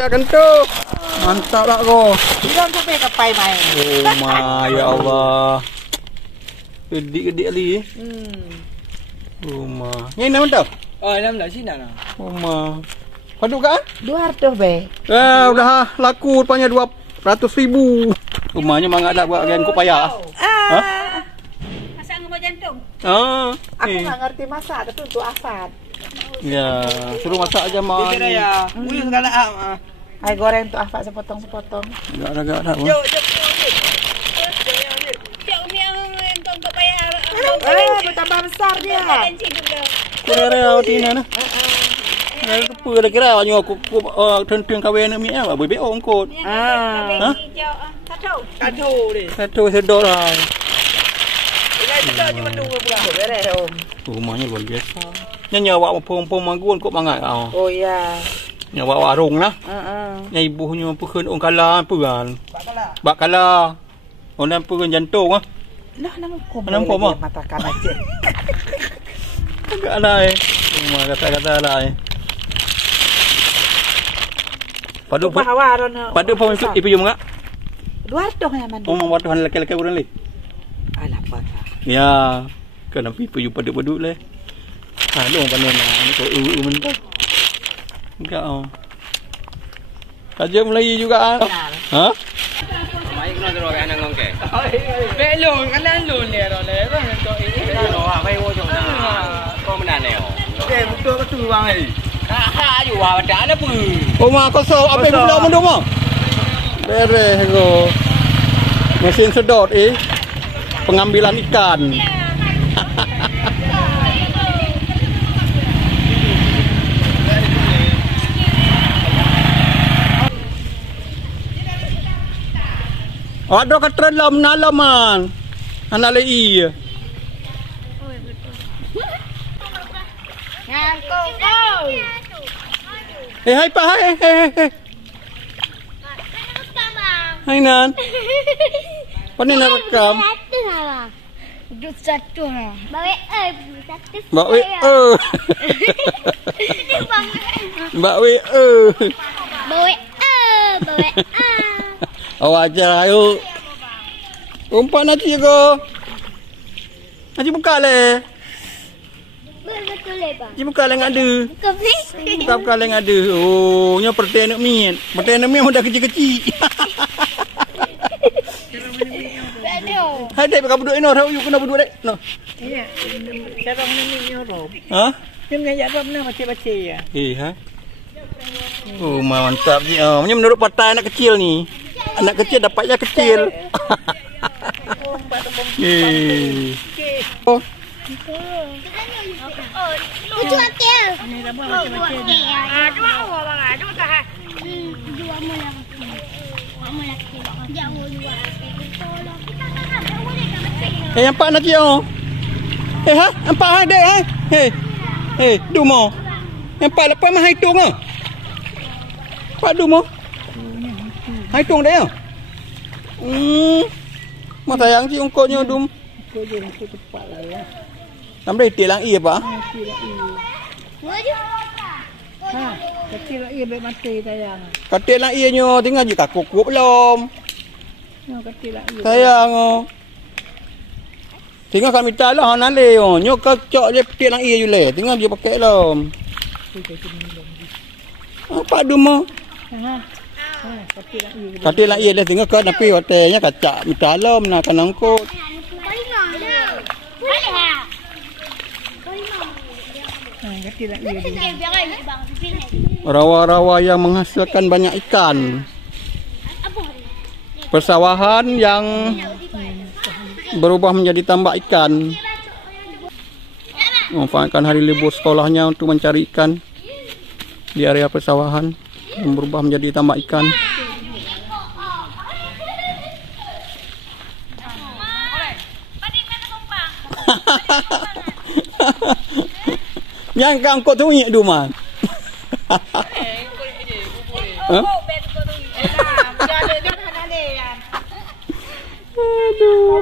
Ya kan tu. Mantap lah kau. Dia tu pergi kapai main. Oh ma, ya Allah. Gedik-gedik kali. Oh ma. Ni nama tau? Nama dah sini dah. Oh ma. Paduk kan? 200 be. Udah laku rupanya 200,000. Rumahnya mangat nak buat gen kau payah. Masak ngubah jantung. Aku tak ngerti masak tapi untuk Afad. Ya, suruh masak aja mak. Dia ya. Boleh segala Ai goreng untuk Afad sepotong-sepotong. Agak-agak dah. Jom. Cak Umi yang untuk payah. Bertambah besar dia. Kira-kira tina nah. Apa dah kira aku tentang kahwin ni ah, boleh ongkot. Kado dia. Satu sedor lah. Kita cuma tunggu bulan beres om. Rumahnya luar biasa. Nya awak pom-pom manggun kok mangat kau. Oh ya. Nya awak warung lah. Nya ibunya pukul orang kala apa kan? Bak kala. Orang pukul jantung ah. Lah nang ko. Nang ko mo. Mata kan aja. Agak lah Rumah kata-kata lah Padu pun ibu yung mga 200 naman. Mawatuhan laki-laki orang li. Alah patah. Ya, kenapa ibu yung padu-padu le? Ano panon na ano ko umunta. Enggak oh. Kaja Melayu juga. Ha? Mai kena terus anak ngongke. Belon kanan lon le ro le ba to ini. Ano ah, mai wo jong na. Kau mana ne oh. Betul bang ai. Ha ju wa dah ada pu. Rumah kosong apa yang belum mendung mah? Beres go. Mesin sedot pengambilan ikan. Ada ketren lam nalaman. Anak lei. Hai pa hai. Hai nan. Pani nak rekam. Satu lah. Bawa Mbak we. Mbak we. Bawa. Awak ajar ayo. Umpan nanti ko. Nanti buka le. Betul le bang. Nanti buka le ngada. Kopi. Buka le ngada. Oh, nya perten nak min. Perten nak min dah kecil-kecil. Hai dek kau duduk ino, you kena duduk dek. No. Iya. Cara ni Europe. Ha? Dia ngajak apa nama macam-macam ya. Ha. Oh, mantap ni. Oh, ni menurut patai anak kecil ni. Anak kecil dapatnya kecil. Oh. Itu akil. Ini dah macam-macam. Dua bang. Dua tak. Dua mula. Jangan dua. Nampak nak kira? Ha? Nampak ha dek ha? Du mo. Nampak lepas mah hitung ah. Pak du mo. Hitung dek ah. Mak sayang si ungkotnya dum. Kau je nak cepat lah ya. Sampai tilang iya pak. Ha, kecil lagi baik mati sayang. Katil lang iya nyo, tinggal juga kukup belum. No, kecil lagi. Sayang oh. Tinggal kami tak lah nale oh. Nyo kacok je petik lang iya jule. Tinggal dia pakai belum. Apa du mo? Ha. Kecil lagi. Katil lang iya le tinggal ke napi hotelnya kacak minta belum nak kanangkut. Kecil lagi. Rawa-rawa yang menghasilkan banyak ikan. Persawahan yang berubah menjadi tambak ikan. Memanfaatkan hari libur sekolahnya untuk mencari ikan di area persawahan yang berubah menjadi tambak ikan. Yang angkut tu nyik du man. Aduh.